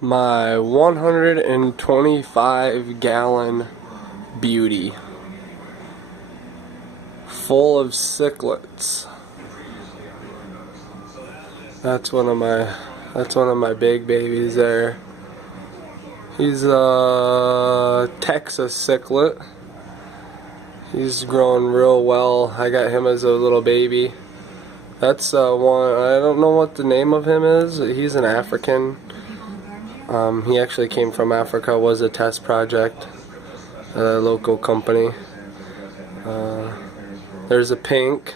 my 125-gallon beauty full of cichlids. That's one of my big babies there. He's a Texas ciclid. He's growing real well. I got him as a little baby. That's one, I don't know what the name of him is. He's an African. He actually came from Africa, was a test project at a local company. There's a pink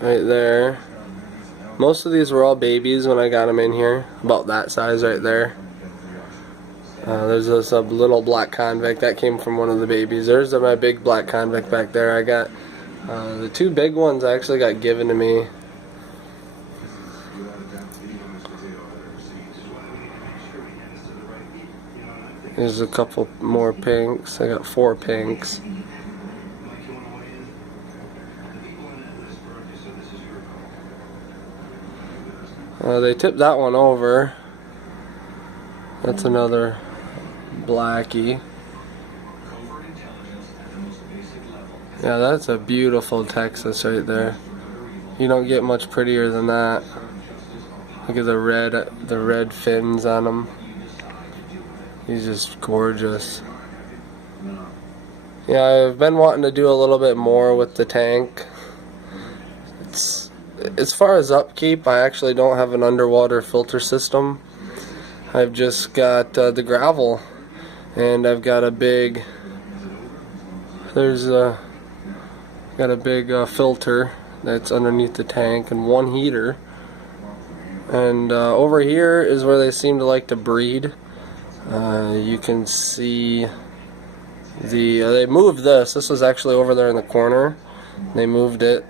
right there. Most of these were all babies when I got them in here, about that size right there. There's this little black convict that came from one of the babies. There's my big black convict back there. I got the two big ones actually got given to me. There's a couple more pinks. I got 4 pinks. They tipped that one over. That's another blackie. Yeah, that's a beautiful Texas right there. You don't get much prettier than that. Look at the red fins on him. He's just gorgeous. Yeah, I've been wanting to do a little bit more with the tank. As far as upkeep, I actually don't have an underwater filter system. I've just got the gravel, and I've got a big, got a big filter that's underneath the tank and 1 heater. And over here is where they seem to like to breed. You can see they moved this. This was actually over there in the corner. They moved it.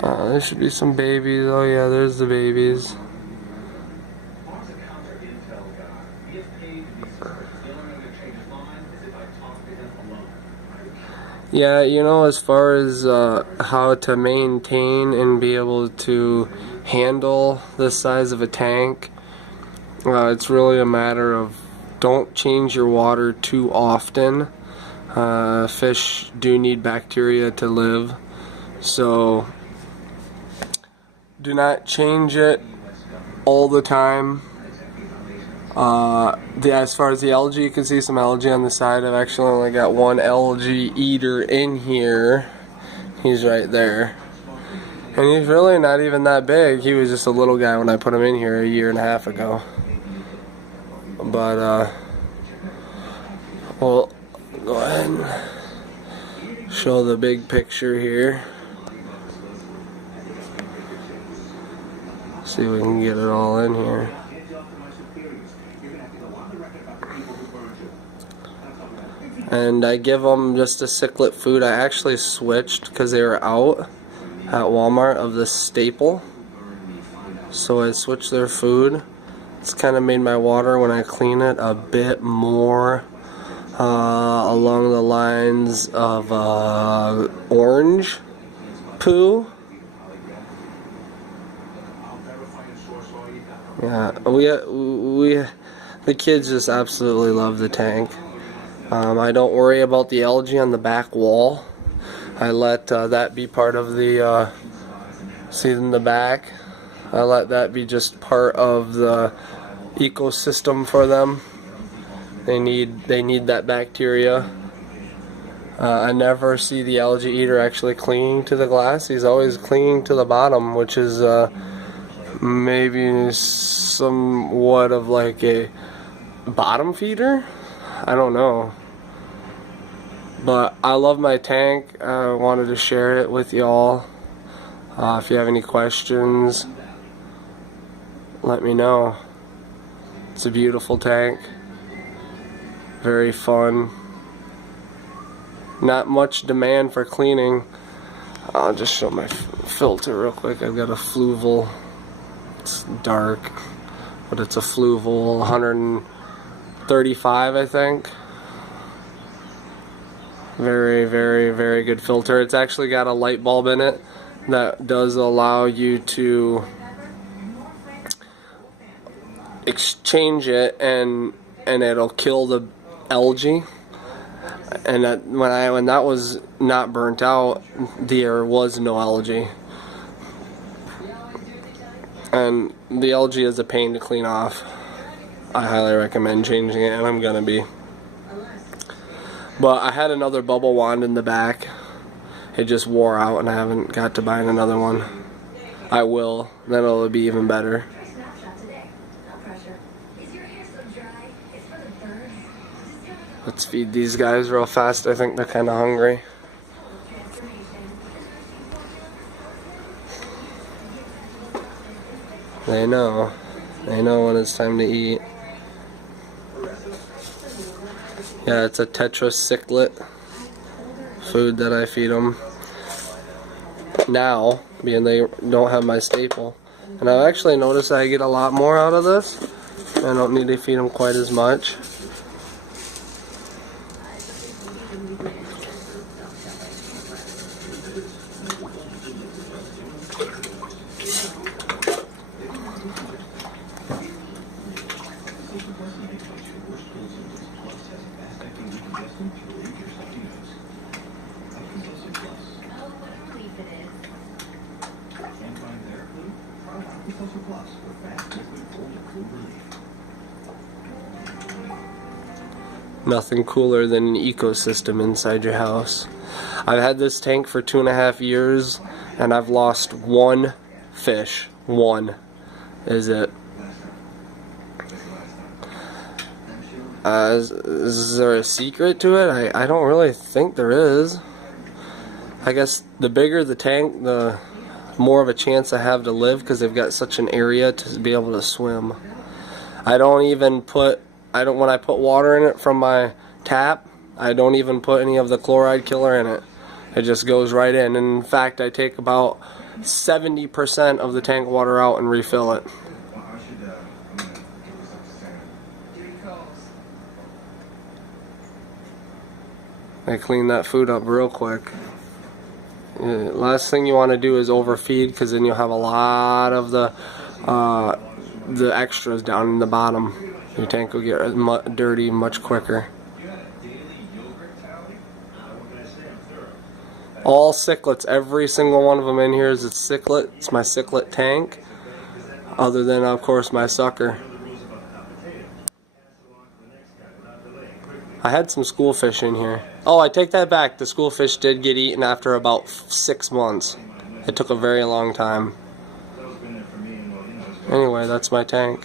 There should be some babies. Oh yeah, there's the babies. Yeah, you know, as far as how to maintain and be able to handle this size of a tank, it's really a matter of don't change your water too often. Fish do need bacteria to live, so do not change it all the time. As far as the algae, you can see some algae on the side. I've actually only got 1 algae eater in here. He's right there. And he's really not even that big. He was just a little guy when I put him in here 1.5 years ago. But, we'll go ahead and show the big picture here. See if we can get it all in here. And I give them just a cichlid food. I actually switched because they were out at Walmart of the staple, so I switched their food. It's kind of made my water, when I clean it, a bit more along the lines of orange poo. Yeah, the kids just absolutely love the tank. I don't worry about the algae on the back wall. I let that be part of the, see in the back, I let that be just part of the ecosystem for them. They need that bacteria. I never see the algae eater actually clinging to the glass. He's always clinging to the bottom, which is maybe somewhat of like a bottom feeder. I don't know, but I love my tank. I wanted to share it with y'all. If you have any questions, let me know. It's a beautiful tank, very fun, not much demand for cleaning. I'll just show my filter real quick. I've got a fluval. It's dark, but it's a fluval 135, I think. Very, very, very good filter. It's actually got a light bulb in it that does allow you to, exchange it and it'll kill the algae. And when that was not burnt out, there was no algae. And the algae is a pain to clean off. I highly recommend changing it, and I'm gonna be. But I had another bubble wand in the back. It just wore out and I haven't got to buying another one. I will, then it'll be even better. Let's feed these guys real fast. I think they're kind of hungry. They know when it's time to eat. Yeah, it's a tetra ciclid food that I feed them now, being they don't have my staple. And I've actually noticed I get a lot more out of this. I don't need to feed them quite as much. Nothing cooler than an ecosystem inside your house. I've had this tank for 2.5 years and I've lost one fish. One is it. Is there a secret to it? I don't really think there is. I guess the bigger the tank, the more of a chance I have to live, because they've got such an area to be able to swim. When I put water in it from my tap, I don't even put any of the chloride killer in it. It just goes right in. And in fact, I take about 70% of the tank water out and refill it. I clean that food up real quick. Last thing you want to do is overfeed, because then you'll have a lot of the extras down in the bottom. Your tank will get dirty much quicker. All cichlids, every single one of them in here is a cichlid. It's my cichlid tank, other than of course my sucker. I had some schoolfish in here. Oh, I take that back. The schoolfish did get eaten after about 6 months. It took a very long time. Anyway, that's my tank.